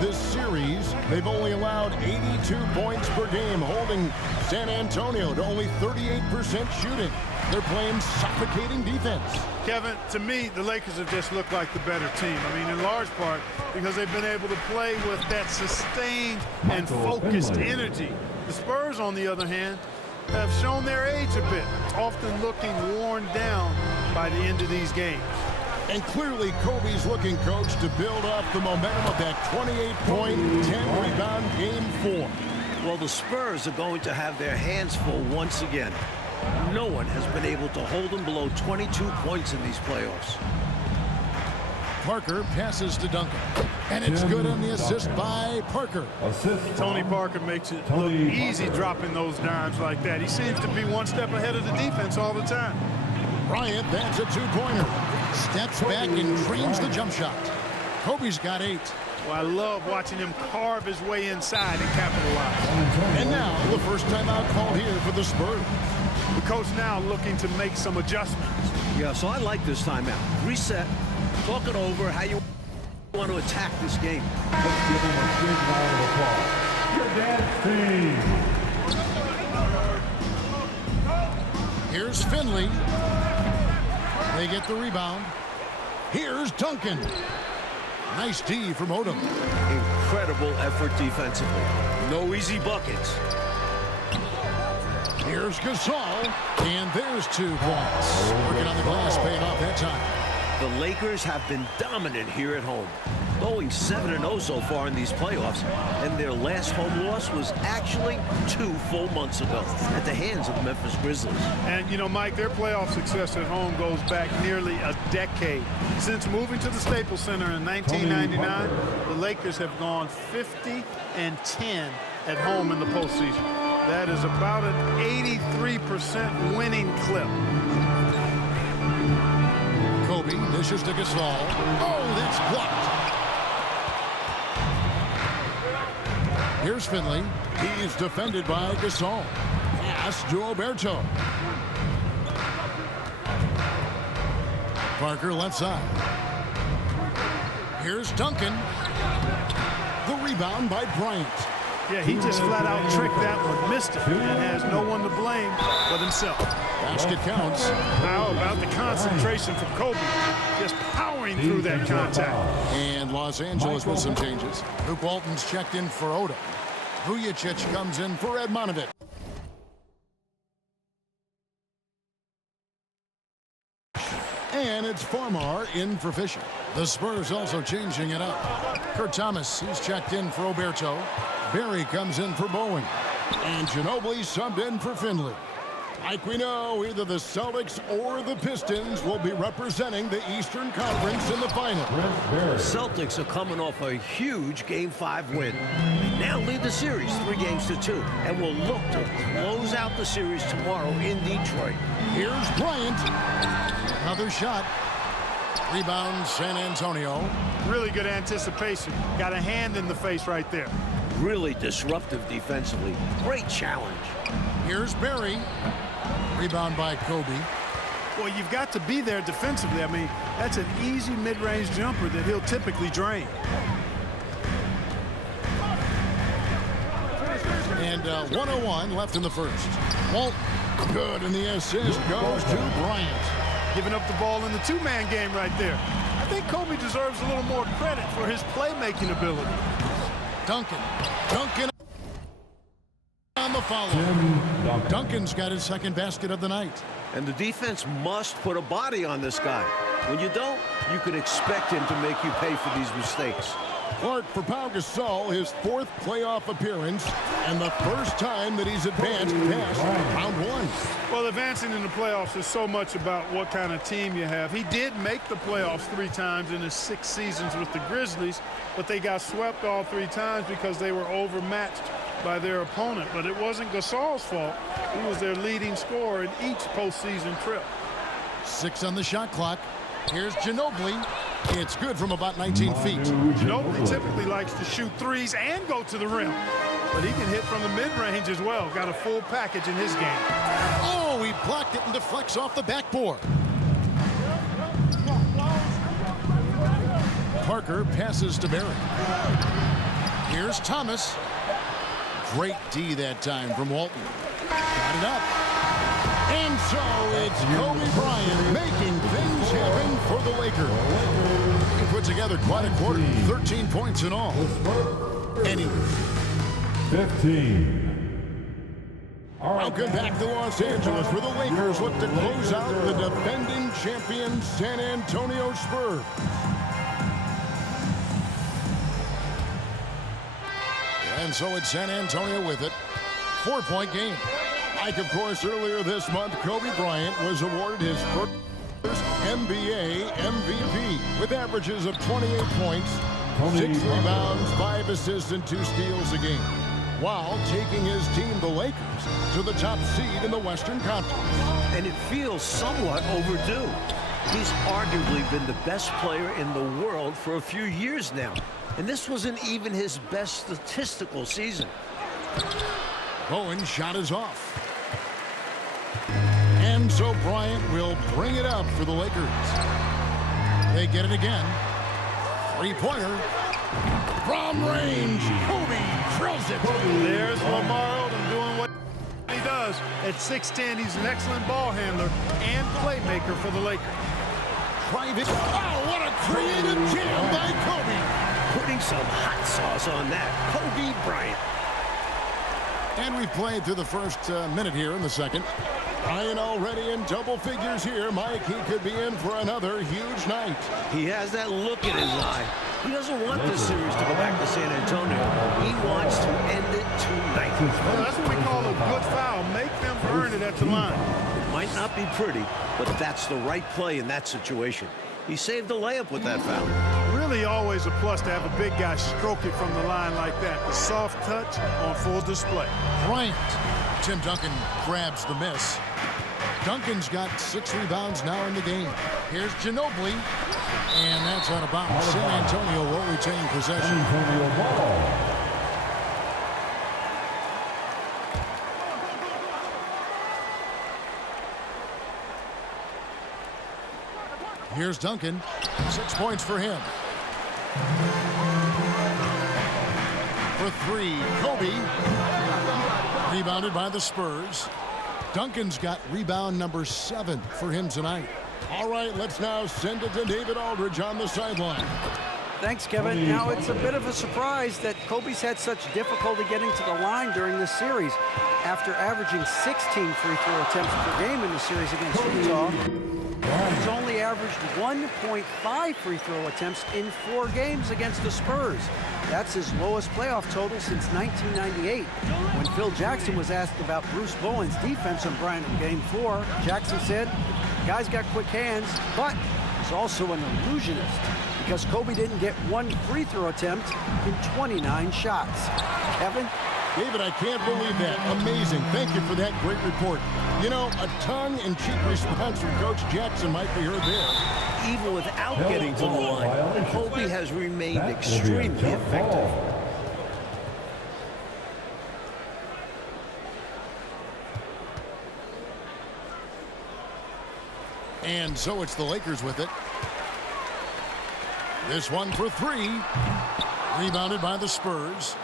this series, they've only allowed 82 points per game, holding San Antonio to only 38% shooting. They're playing suffocating defense. Kevin, to me, the Lakers have just looked like the better team. I mean, in large part because they've been able to play with that sustained and focused energy. The Spurs, on the other hand, have shown their age a bit, often looking worn down by the end of these games. And clearly, Kobe's looking, coach, to build up the momentum of that 28-point, 10-rebound game 4. Well, the Spurs are going to have their hands full once again. No one has been able to hold them below 22 points in these playoffs. Parker passes to Duncan. And it's good on the assist by Parker. Tony Parker makes it look easy dropping those dimes like that. He seems to be one step ahead of the defense all the time. Bryant, that's a two-pointer. Steps back and trains the jump shot. Kobe's got 8. Well, I love watching him carve his way inside and capitalize. And now the first timeout call here for the Spurs. The coach now looking to make some adjustments. Yeah, so I like this timeout. Reset, talk it over how you want to attack this game. Let's give him a big round of applause. Your dance team. Here's Finley. They get the rebound. Here's Duncan. Nice D from Odom. Incredible effort defensively. No easy buckets. Here's Gasol, and there's 2 points. Working on the glass, paying off that time. The Lakers have been dominant here at home, going 7-0 so far in these playoffs, and their last home loss was actually 2 full months ago at the hands of the Memphis Grizzlies. And, you know, Mike, their playoff success at home goes back nearly a decade. Since moving to the Staples Center in 1999, the Lakers have gone 50-10 at home in the postseason. That is about an 83% winning clip. Kobe dishes to Gasol. Oh, that's blocked. Here's Finley. He's defended by Gasol. Pass to Oberto. Parker left side. Here's Duncan. The rebound by Bryant. Yeah, he just flat out tricked that one, missed it, and has no one to blame but himself. Basket counts. How about the concentration from Kobe, just powering through that contact. And Los Angeles with some changes. Luke Walton's checked in for Odom. Vujicic comes in for Edmonton. And it's Farmar in for Fisher. The Spurs also changing it up. Kurt Thomas, he's checked in for Oberto. Barry comes in for Bowen. And Ginobili subbed in for Finley. Like we know, either the Celtics or the Pistons will be representing the Eastern Conference in the final. The Celtics are coming off a huge Game 5 win. They now lead the series 3-2 and will look to close out the series tomorrow in Detroit. Here's Bryant. Another shot. Rebound San Antonio. Really good anticipation. Got a hand in the face right there. Really disruptive defensively. Great challenge. Here's Barry. Rebound by Kobe. Well, you've got to be there defensively. I mean, that's an easy mid-range jumper that he'll typically drain. And 101 left in the first. Walt, good, and the assist goes to Bryant. Giving up the ball in the two-man game right there. I think Kobe deserves a little more credit for his playmaking ability. Duncan on the follow. Duncan's got his second basket of the night. And the defense must put a body on this guy. When you don't, you can expect him to make you pay for these mistakes. Clark for Pau Gasol, his 4th playoff appearance, and the first time that he's advanced past round 1. Well, advancing in the playoffs is so much about what kind of team you have. He did make the playoffs 3 times in his 6 seasons with the Grizzlies, but they got swept all 3 times because they were overmatched by their opponent. But it wasn't Gasol's fault. He was their leading scorer in each postseason trip. 6 on the shot clock. Here's Ginobili. It's good from about 19 feet. Ginobili typically likes to shoot threes and go to the rim. But he can hit from the mid-range as well. Got a full package in his game. Oh, he blocked it and deflects off the backboard. Parker passes to Barry. Here's Thomas. Great D that time from Walton. Got it up. And so it's Kobe Bryant making things happen for the Lakers. He put together quite a quarter, 13 points in all. And 15. welcome back to Los Angeles, where the Lakers look to close out the defending champion San Antonio Spurs. And so it's San Antonio with it. 4-point game. Like, of course, earlier this month, Kobe Bryant was awarded his first NBA MVP with averages of 28 points, 6 rebounds, 5 assists, and 2 steals a game, while taking his team, the Lakers, to the top seed in the Western Conference. And it feels somewhat overdue. He's arguably been the best player in the world for a few years now. And this wasn't even his best statistical season. Bowen's shot is off. And so Bryant will bring it up for the Lakers. They get it again. Three-pointer. From range. Kobe drills it. There's Lamar Odom doing what he does. At 6'10", he's an excellent ball handler and playmaker for the Lakers. Private. Oh, what a creative jam by Kobe. Putting some hot sauce on that. Kobe Bryant. And we've played through the first minute here in the second. Bryant already in double figures here. Mike, he could be in for another huge night. He has that look in his eye. He doesn't want this series to go back to San Antonio. He wants to end it tonight. Well, that's what we call a good foul. Make them earn it at the line. It might not be pretty, but that's the right play in that situation. He saved the layup with that foul. Really always a plus to have a big guy stroke it from the line like that. The soft touch on full display. Bryant. Tim Duncan grabs the miss. Duncan's got 6 rebounds now in the game. Here's Ginobili. And that's out of bounds. San Antonio will retain possession. Antonio ball. Here's Duncan. 6 points for him. For 3, Kobe. Rebounded by the Spurs. Duncan's got rebound number 7 for him tonight. All right, let's now send it to David Aldridge on the sideline. Thanks, Kevin. Now, it's a bit of a surprise that Kobe's had such difficulty getting to the line during this series. After averaging 16 free throw attempts per game in the series against Utah, he's only averaged 1.5 free throw attempts in 4 games against the Spurs. That's his lowest playoff total since 1998. When Phil Jackson was asked about Bruce Bowen's defense on Bryant in Game 4, Jackson said, "Guy's got quick hands, but he's also an illusionist," because Kobe didn't get 1 free throw attempt in 29 shots. Kevin? David, I can't believe that. Amazing. Thank you for that great report. You know, a tongue-in-cheek response from Coach Jackson might be heard there. Even without getting to the line, Kobe has remained extremely effective. And so it's the Lakers with it. This one for 3. Rebounded by the Spurs.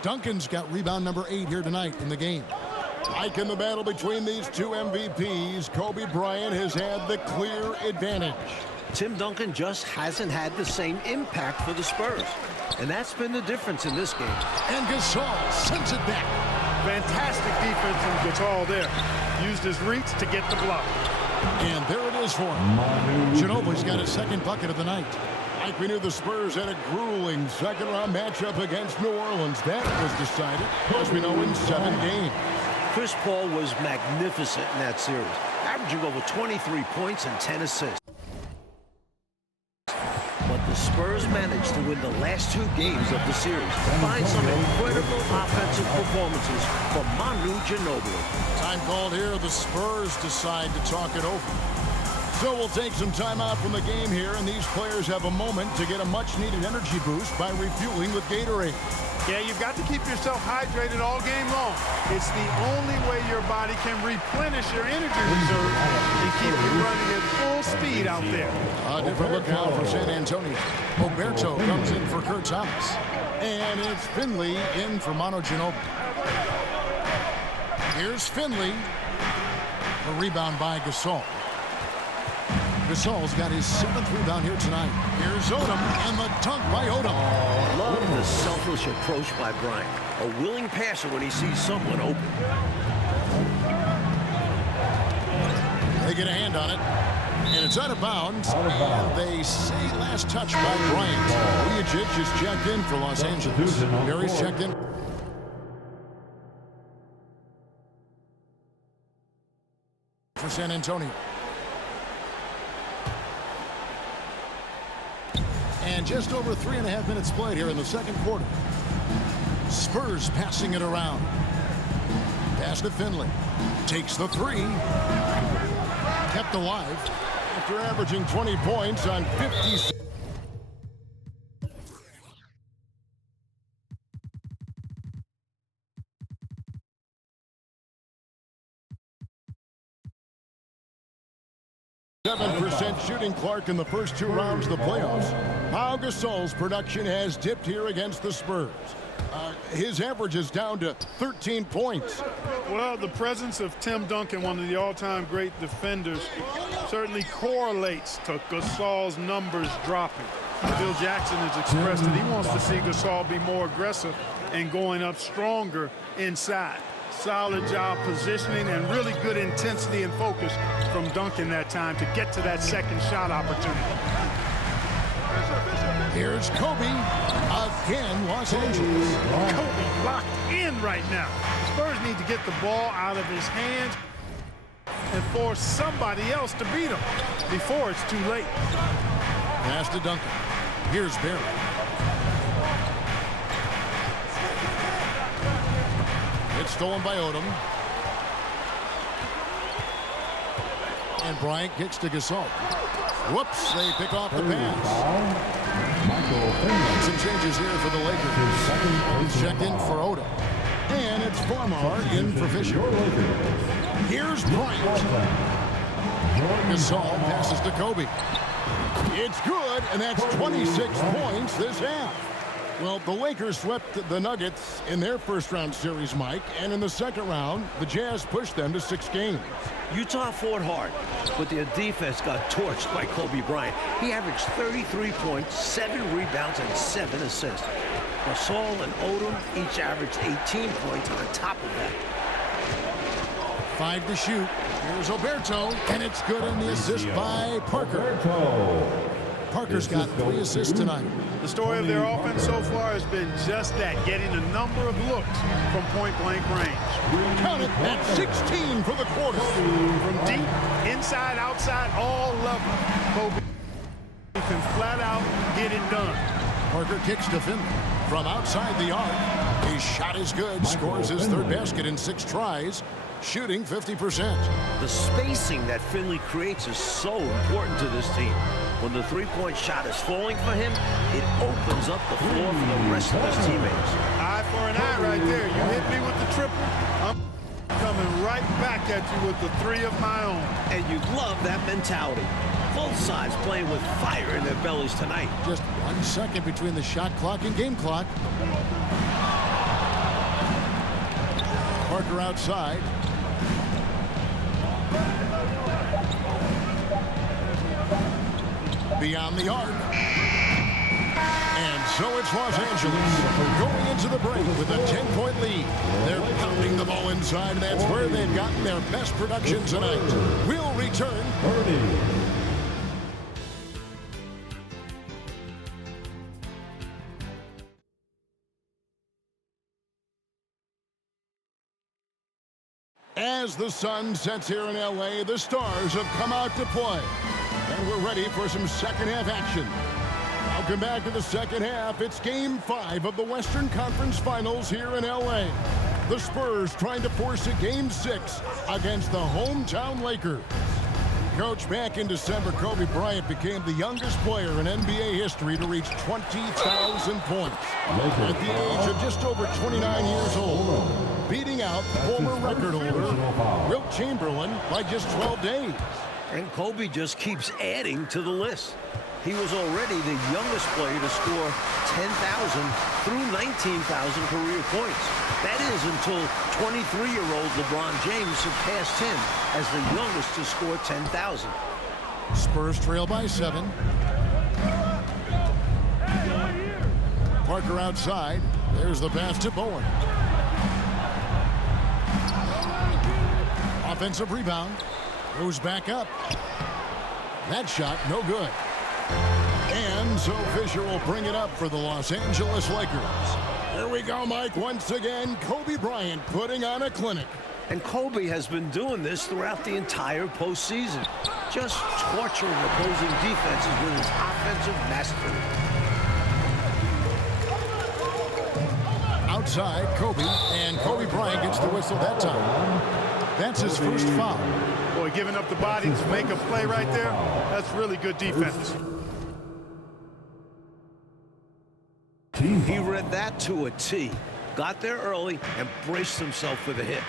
Duncan's got rebound number 8 here tonight in the game. Like in the battle between these two MVPs, Kobe Bryant has had the clear advantage. Tim Duncan just hasn't had the same impact for the Spurs. And that's been the difference in this game. And Gasol sends it back. Fantastic defense from Gasol there. Used his reach to get the block. And there it is for him. Ginobili's got his 2nd bucket of the night. Like we knew, the Spurs had a grueling second-round matchup against New Orleans. That was decided, as we know, in 7 games. Chris Paul was magnificent in that series, averaging over 23 points and 10 assists. But the Spurs managed to win the last 2 games of the series. Find some incredible offensive performances from Manu Ginobili. Time called here. The Spurs decide to talk it over. So we'll take some time out from the game here, and these players have a moment to get a much-needed energy boost by refueling with Gatorade. Yeah, you've got to keep yourself hydrated all game long. It's the only way your body can replenish your energy reserve and keep you running at full speed out there. A different look now for San Antonio. Oberto comes in for Kurt Thomas. And it's Finley in for Manu Ginobili. Here's Finley. A rebound by Gasol. Gasol's got his 7th rebound here tonight. Here's Odom, and the dunk by Odom. Love the selfish approach by Bryant. A willing passer when he sees someone open. They get a hand on it, and it's out of bounds. And they say last touch by Bryant. Vujacic is checked in for Los Angeles. Barry's checked in for San Antonio. And just over 3.5 minutes played here in the second quarter. Spurs passing it around. Pass to Finley. Takes the three. Kept alive after averaging 20 points on 50. .7% shooting Clark in the first 2 rounds of the playoffs. Pau Gasol's production has dipped here against the Spurs. His average is down to 13 points. Well, the presence of Tim Duncan, one of the all-time great defenders, certainly correlates to Gasol's numbers dropping. Phil Jackson has expressed that he wants to see Gasol be more aggressive and going up stronger inside. Solid job positioning and really good intensity and focus from Duncan that time to get to that second shot opportunity. Here's Kobe. Again, Los Angeles. Kobe locked in right now. Spurs need to get the ball out of his hands and force somebody else to beat him before it's too late. Pass to Duncan. Here's Barry. It's stolen by Odom. And Bryant kicks to Gasol. Whoops, they pick off the pass. Some changes here for the Lakers. He's checked in for Odom. And it's Farmar in for Fisher. Here's Bryant. Gasol passes to Kobe. It's good, and that's 26 points this half. Well, the Lakers swept the Nuggets in their first-round series, Mike, and in the second round, the Jazz pushed them to 6 games. Utah fought hard, but their defense got torched by Kobe Bryant. He averaged 33 points, 7 rebounds, and 7 assists. Gasol and Odom each averaged 18 points on top of that. 5 to shoot. Here's Oberto, and it's good on the assist by Parker. Parker's got 3 assists tonight. The story of their offense so far has been just that, getting a number of looks from point-blank range. Count it at 16 for the quarter. From deep, inside, outside, all levels. Kobe can flat out get it done. Parker kicks to Finley from outside the arc. His shot is good, scores his 3rd basket in 6 tries, shooting 50%. The spacing that Finley creates is so important to this team. When the 3-point shot is falling for him, it opens up the floor for the rest of his teammates. Eye for an eye right there. You hit me with the triple, I'm coming right back at you with the 3 of my own. And you love that mentality. Both sides playing with fire in their bellies tonight. Just 1 second between the shot clock and game clock. Parker outside. Beyond the arc. And so it's Los Angeles going into the break with a 10-point lead. They're pounding the ball inside, and that's where they've gotten their best production tonight. We'll return. As the sun sets here in LA, the Stars have come out to play. And we're ready for some second-half action. Welcome back to the second half. It's Game 5 of the Western Conference Finals here in LA. The Spurs trying to force a Game 6 against the hometown Lakers. Coach, back in December, Kobe Bryant became the youngest player in NBA history to reach 20,000 points. At the age of just over 29 years old, beating out former record holder Wilt Chamberlain by just 12 days. And Kobe just keeps adding to the list. He was already the youngest player to score 10,000 through 19,000 career points. That is until 23-year-old LeBron James surpassed him as the youngest to score 10,000. Spurs trail by 7. Parker outside. There's the pass to Bowen. Offensive rebound. Goes back up. That shot, no good. And so Fisher will bring it up for the Los Angeles Lakers. Here we go, Mike. Once again, Kobe Bryant putting on a clinic. And Kobe has been doing this throughout the entire postseason, just torturing opposing defenses with his offensive mastery. Outside, Kobe, and Kobe Bryant gets the whistle that time. That's his first foul. Boy, giving up the body to make a play right there, that's really good defense. He read that to a T, got there early, and braced himself for the hit.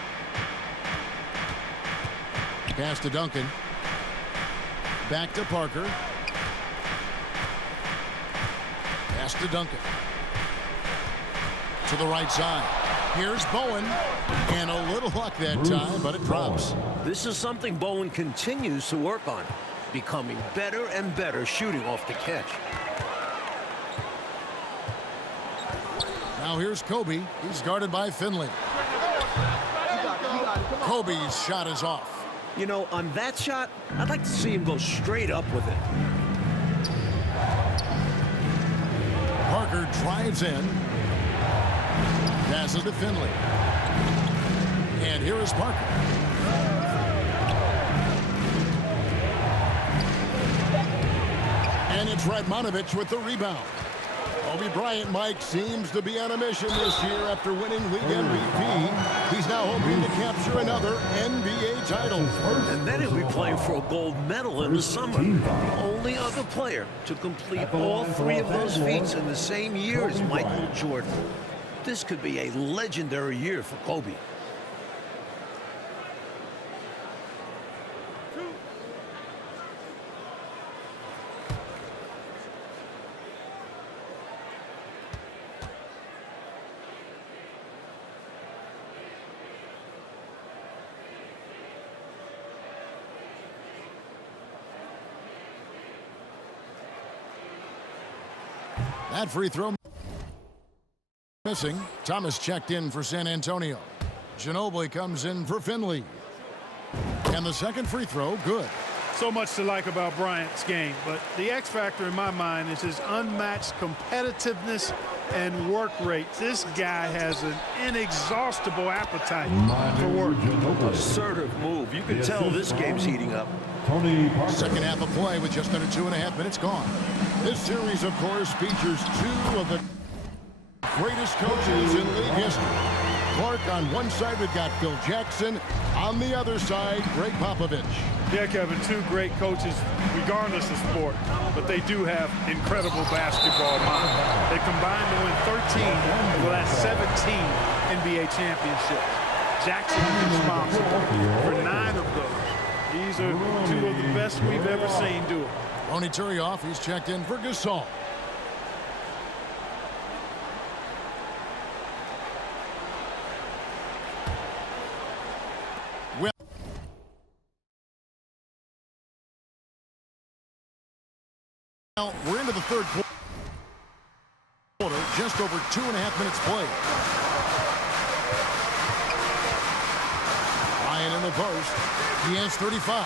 Pass to Duncan. Back to Parker. Pass to Duncan. To the right side. Here's Bowen. And a little luck that time, but it drops. This is something Bowen continues to work on, becoming better and better shooting off the catch. Now here's Kobe. He's guarded by Finley. Kobe's shot is off. You know, on that shot, I'd like to see him go straight up with it. Parker drives in. Passes to Finley. And here is Parker. And it's Radmanovich with the rebound. Kobe Bryant, Mike, seems to be on a mission this year after winning league MVP. He's now hoping to capture another NBA title. And then he'll be playing for a gold medal in the summer. The only other player to complete all 3 of those feats in the same year as Michael Jordan. This could be a legendary year for Kobe. That free throw missing. Thomas checked in for San Antonio. Ginobili comes in for Finley. And the second free throw, good. So much to like about Bryant's game, but the X factor in my mind is his unmatched competitiveness and work rate. This guy has an inexhaustible appetite for work. Assertive move. You can tell this game's heating up. Second half of play with just under 2.5 minutes gone. This series, of course, features 2 of the greatest coaches in league history. Clark on one side, we've got Phil Jackson. On the other side, Greg Popovich. Yeah, Kevin, 2 great coaches, regardless of sport, but they do have incredible basketball mind. They combined to win 13 of the last 17 NBA championships. Jackson is responsible for 9 of those. These are 2 of the best we've ever seen do it. Ronny Turioff, he's checked in for Gasol. Well, we're into the third quarter, just over 2.5 minutes played. Ryan in the post. He has 35.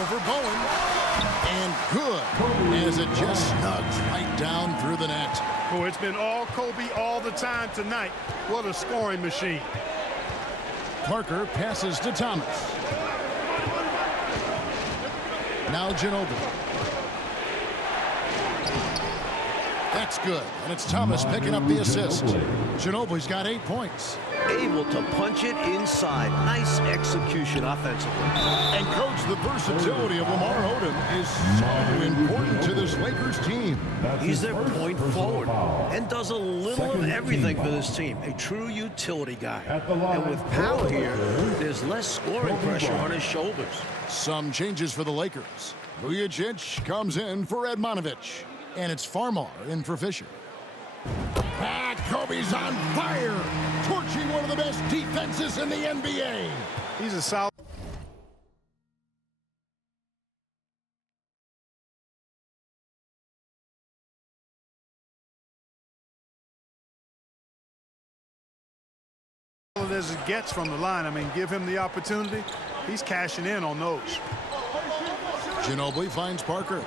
Over Bowen. And good, as it just snugs right down through the net. Boy, it's been all Kobe all the time tonight. What a scoring machine. Parker passes to Thomas. Now Ginobili. That's good. And it's Thomas picking up the assist. Ginobili's got 8 points. Able to punch it inside. Nice execution offensively. And, Coach, the versatility of Lamar Odom is so important to this Lakers team. He's their point forward and does a little of everything for this team. A true utility guy. And with Powell here, there's less scoring pressure on his shoulders. Some changes for the Lakers. Vujacic comes in for Edmanovich. And it's Farmar in for Fisher. Kobe's on fire, torching one of the best defenses in the NBA. He's a solid. As it gets from the line. I mean, give him the opportunity. He's cashing in on those. Ginobili finds Parker.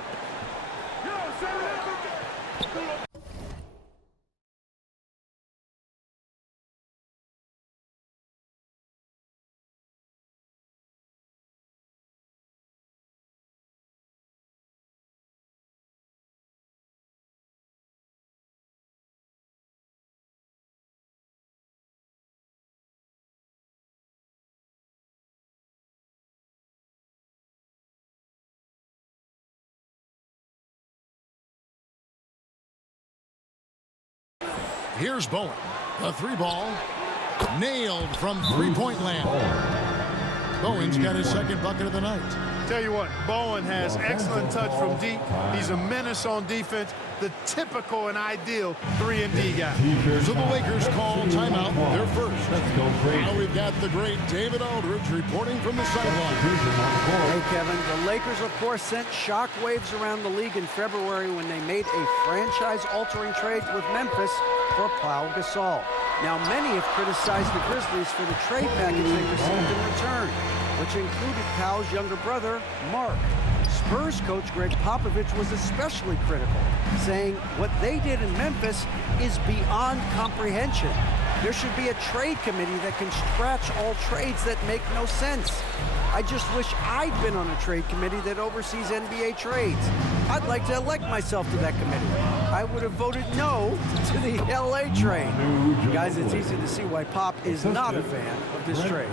Here's Bowen. The 3-ball. Nailed from three-point land. Bowen's got his second bucket of the night. Tell you what, Bowen has excellent touch from deep. He's a menace on defense. The typical and ideal 3-and-D guy. So the Lakers call timeout, their first. Now we've got the great David Aldridge reporting from the sideline. Hey, Kevin, the Lakers, of course, sent shockwaves around the league in February when they made a franchise-altering trade with Memphis for Pau Gasol. Now, many have criticized the Grizzlies for the trade package they received in return, which included Pau's younger brother, Mark. Spurs coach Greg Popovich was especially critical, saying what they did in Memphis is beyond comprehension. There should be a trade committee that can scratch all trades that make no sense. I just wish I'd been on a trade committee that oversees NBA trades. I'd like to elect myself to that committee. I would have voted no to the LA trade. Guys, it's easy to see why Pop is not a fan of this trade.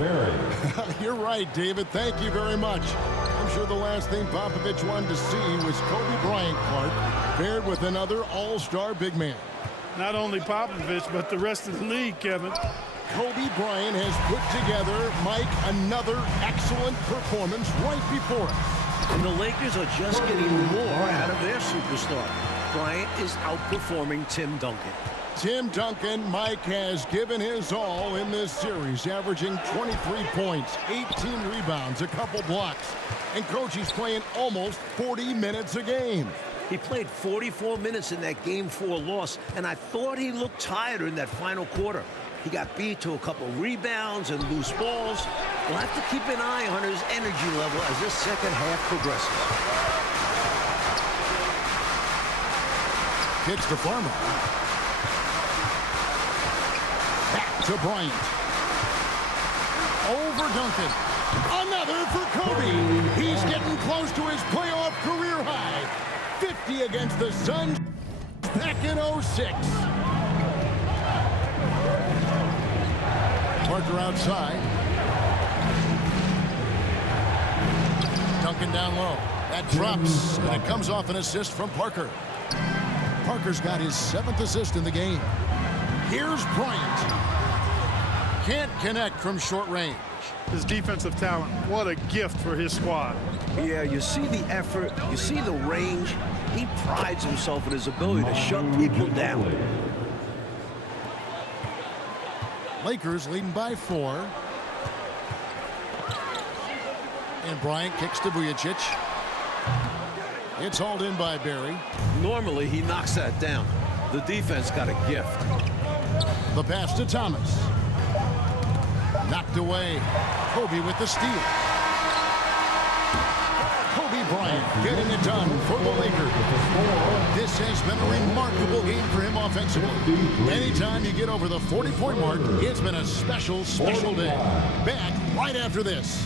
You're right, David. Thank you very much. I'm sure the last thing Popovich wanted to see was Kobe Bryant Clark paired with another all-star big man. Not only Popovich, but the rest of the league, Kevin. Kobe Bryant has put together, Mike, another excellent performance right before us. And the Lakers are just getting more out of their superstar. Bryant is outperforming Tim Duncan. Tim Duncan, Mike, has given his all in this series, averaging 23 points, 18 rebounds, a couple blocks. And Coach, he's playing almost 40 minutes a game. He played 44 minutes in that Game 4 loss, and I thought he looked tired in that final quarter. He got beat to a couple rebounds and loose balls. We'll have to keep an eye on his energy level as this second half progresses. Kicks to Farmer. Back to Bryant. Over Duncan. Another for Kobe. He's getting close to his playoff career high. 50 against the Suns back in 06. Parker outside. Duncan down low. That drops, and it comes off an assist from Parker. Parker's got his 7th assist in the game. Here's Bryant. Can't connect from short range. His defensive talent, what a gift for his squad. Yeah, you see the effort, you see the range. He prides himself in his ability to shut people down. Lakers leading by 4. And Bryant kicks to Vujacic. It's hauled in by Barry. Normally, he knocks that down. The defense got a gift. The pass to Thomas. Knocked away. Kobe with the steal. Kobe Bryant getting it done for the Lakers. This has been a remarkable game for him offensively. Anytime you get over the 40-point mark, it's been a special day. Back right after this.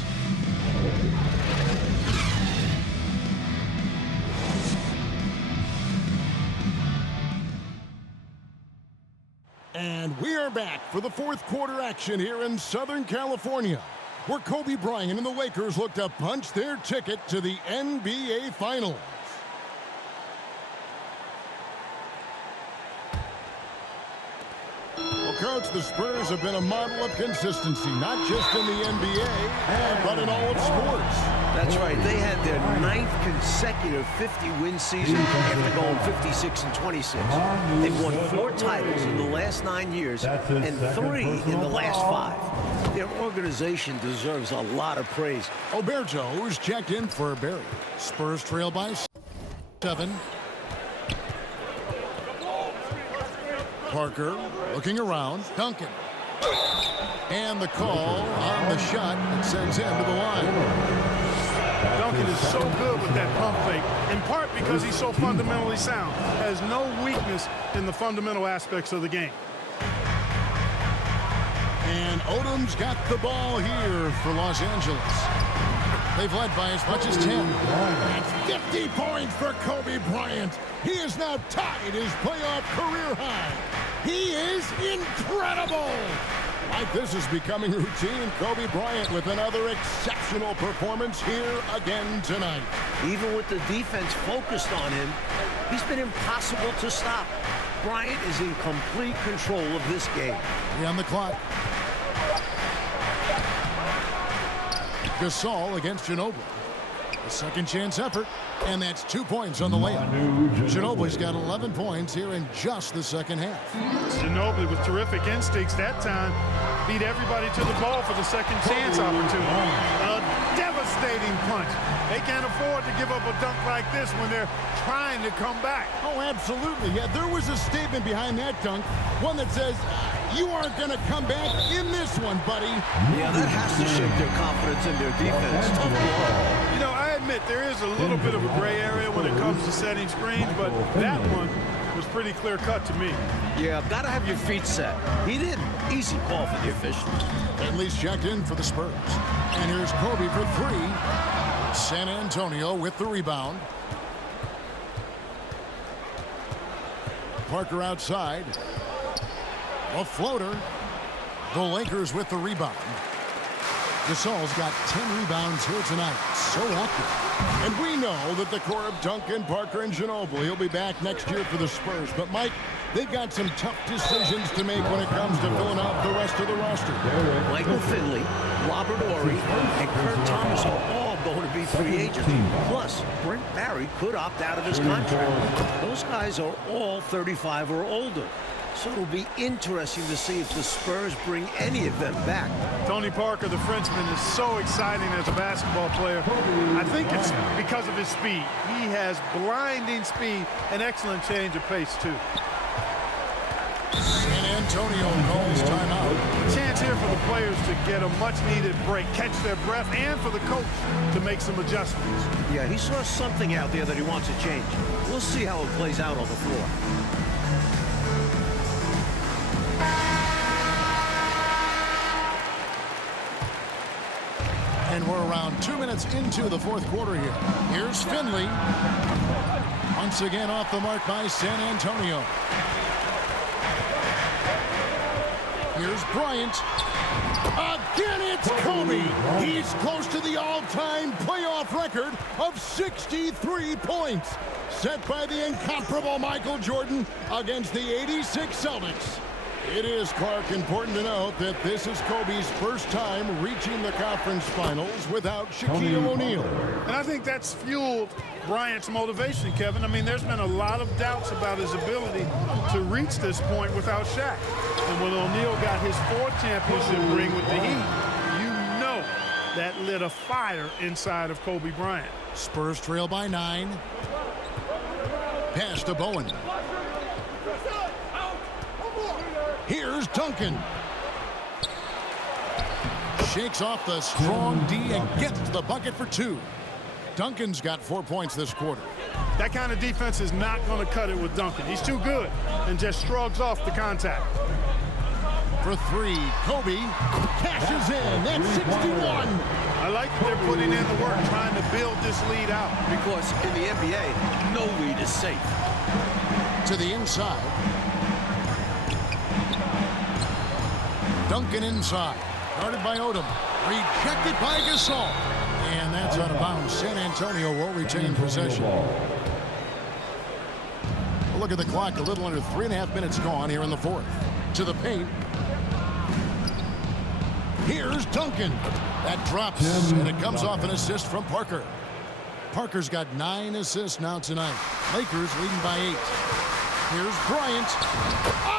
And we are back for the fourth quarter action here in Southern California, where Kobe Bryant and the Lakers look to punch their ticket to the NBA Finals. Well, Coach, the Spurs have been a model of consistency, not just in the NBA, but in all of sports. That's right. They had their 9th consecutive 50-win season after going 56-26. They've won 4 titles in the last 9 years and 3 in the last 5. Their organization deserves a lot of praise. Oberto, who's checked in for Barry. Spurs trail by 7. Parker looking around. Duncan. And the call on the shot that sends him to the line. Duncan is so good with that pump fake, in part because he's so fundamentally sound. Has no weakness in the fundamental aspects of the game. And Odom's got the ball here for Los Angeles. They've led by as much as 10. And 50 points for Kobe Bryant. He is now tied his playoff career high. He is incredible. Like this is becoming routine. Kobe Bryant with another exceptional performance here again tonight. Even with the defense focused on him, he's been impossible to stop. Bryant is in complete control of this game. 3 on the clock. Gasol against Ginobili. A second chance effort, and that's 2 points on the layup. Ginobili's got 11 points here in just the second half. Ginobili with terrific instincts that time beat everybody to the ball for the second chance opportunity. A devastating punch. They can't afford to give up a dunk like this when they're trying to come back. Oh, absolutely. Yeah, there was a statement behind that dunk, one that says, you aren't going to come back in this one, buddy. Yeah, that has to shake their confidence in their defense. Tough ball. You know, I admit there is a little bit of a gray area when it comes to setting screens, but that one was pretty clear-cut to me. Yeah, gotta have your feet set. He didn't. Easy call for the officials. Henley's checked in for the Spurs. And here's Kobe for 3. San Antonio with the rebound. Parker outside. A floater. The Lakers with the rebound. Gasol's got 10 rebounds here tonight. So active. And we know that the core of Duncan, Parker, and Ginobili will be back next year for the Spurs. But, Mike, they've got some tough decisions to make when it comes to filling out the rest of the roster. Michael Finley, Robert Horry, and Kurt Thomas are all going to be free agents. Plus, Brent Barry could opt out of his contract. Those guys are all 35 or older. So it'll be interesting to see if the Spurs bring any of them back. Tony Parker, the Frenchman, is so exciting as a basketball player. I think it's because of his speed. He has blinding speed and excellent change of pace, too. San Antonio calls timeout. Chance here for the players to get a much-needed break, catch their breath, and for the coach to make some adjustments. Yeah, he saw something out there that he wants to change. We'll see how it plays out on the floor. And we're around 2 minutes into the fourth quarter here. Here's Finley. Once again off the mark by San Antonio. Here's Bryant. Again, it's Kobe. He's close to the all-time playoff record of 63 points, set by the incomparable Michael Jordan against the '86 Celtics. It is, Clark, important to note that this is Kobe's first time reaching the conference finals without Shaquille O'Neal. And I think that's fueled Bryant's motivation, Kevin. I mean, there's been a lot of doubts about his ability to reach this point without Shaq. And when O'Neal got his 4th championship ring with the Heat, you know that lit a fire inside of Kobe Bryant. Spurs trail by 9. Pass to Bowen. Here's Duncan. Shakes off the strong D and gets the bucket for 2. Duncan's got 4 points this quarter. That kind of defense is not going to cut it with Duncan. He's too good and just shrugs off the contact. For 3, Kobe cashes in. That's 61. I like that they're putting in the work, trying to build this lead out. Because in the NBA, no lead is safe. To the inside. Duncan inside. Guarded by Odom. Rejected by Gasol. And that's out of bounds. San Antonio will retain possession. Look at the clock. A little under 3.5 minutes gone here in the fourth. To the paint. Here's Duncan. That drops, and it comes off an assist from Parker. Parker's got 9 assists now tonight. Lakers leading by 8. Here's Bryant.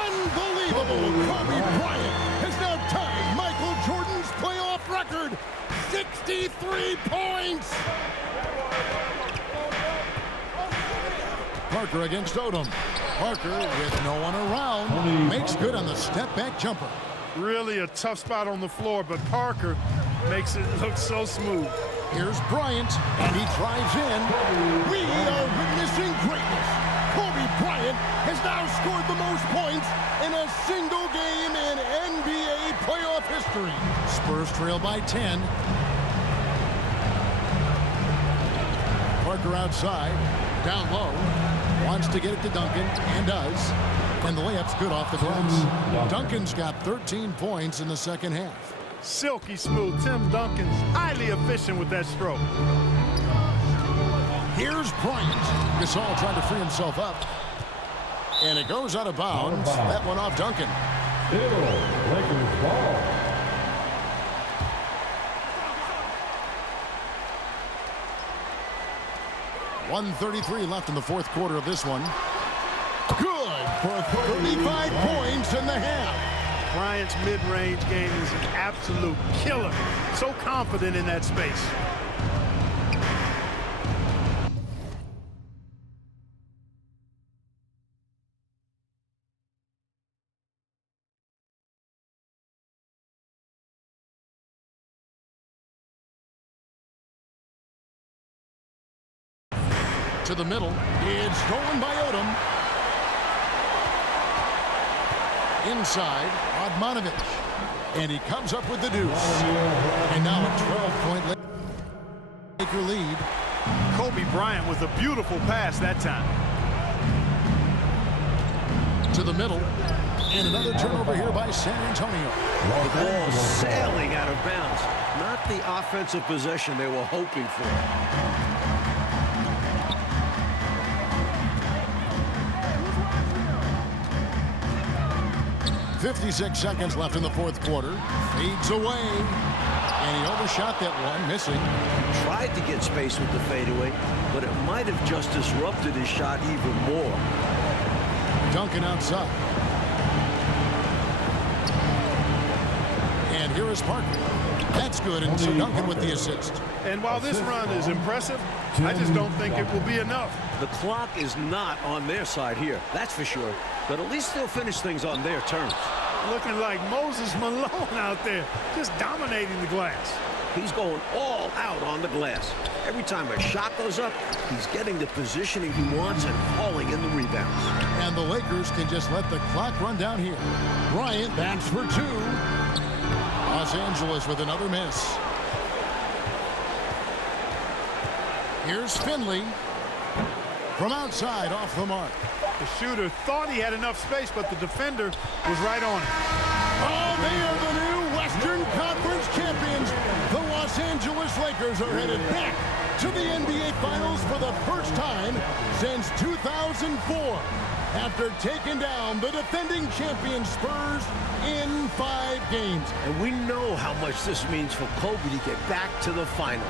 Unbelievable! Kobe Bryant has now tied Michael Jordan's playoff record. 63 points! Parker against Odom. Parker, with no one around, makes good on the step-back jumper. Really a tough spot on the floor, but Parker makes it look so smooth. Here's Bryant, and he drives in. We are witnessing greatness. Kobe Bryant has now scored the most points in a single game in NBA playoff history. Spurs trail by 10. Parker outside, down low, wants to get it to Duncan, and does. And the layup's good off the glass. Duncan's got 13 points in the second half. Silky smooth. Tim Duncan's highly efficient with that stroke. Here's Bryant. Gasol trying to free himself up. And it goes out of bounds. That one off Duncan. Lakers ball. .133 left in the fourth quarter of this one. Good for 35 points in the half. Bryant's mid-range game is an absolute killer. So confident in that space. To the middle. It's stolen by Odom. Inside, Radmanovic. And he comes up with the deuce. And now a 12-point Laker lead. Kobe Bryant with a beautiful pass that time. To the middle. And another turnover here by San Antonio. The ball sailing out of bounds. Not the offensive possession they were hoping for. 56 seconds left in the fourth quarter. Fades away. And he overshot that one, missing. Tried to get space with the fadeaway, but it might have just disrupted his shot even more. Duncan outside. And here is Parker. That's good, and so Duncan with the assist. And while this run is impressive, I just don't think it will be enough. The clock is not on their side here, that's for sure. But at least they'll finish things on their terms. Looking like Moses Malone out there, just dominating the glass. He's going all out on the glass. Every time a shot goes up, he's getting the positioning he wants and hauling in the rebounds. And the Lakers can just let the clock run down here. Bryant bats for two. Los Angeles with another miss. Here's Finley. From outside, off the mark. The shooter thought he had enough space, but the defender was right on it. Oh, they are the new Western Conference champions. The Los Angeles Lakers are headed back to the NBA Finals for the first time since 2004. After taking down the defending champion Spurs in 5 games. And we know how much this means for Kobe to get back to the finals.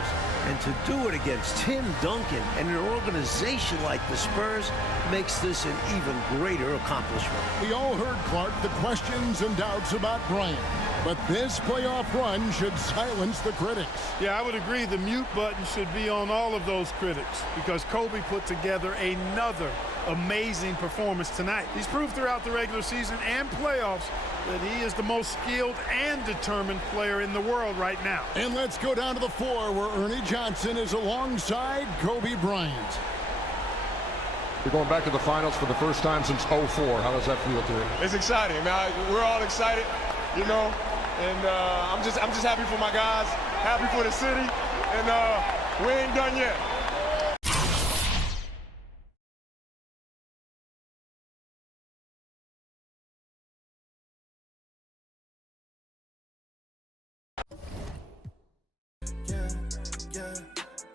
And to do it against Tim Duncan and an organization like the Spurs makes this an even greater accomplishment. We all heard, Clark, the questions and doubts about Bryant. But this playoff run should silence the critics. Yeah, I would agree the mute button should be on all of those critics because Kobe put together another amazing performance tonight. He's proved throughout the regular season and playoffs that he is the most skilled and determined player in the world right now. And let's go down to the floor where Ernie Johnson is alongside Kobe Bryant. We're going back to the finals for the first time since '04. How does that feel to you? It's exciting, man. We're all excited, you know, and I'm just happy for my guys, happy for the city, and we ain't done yet. yeah.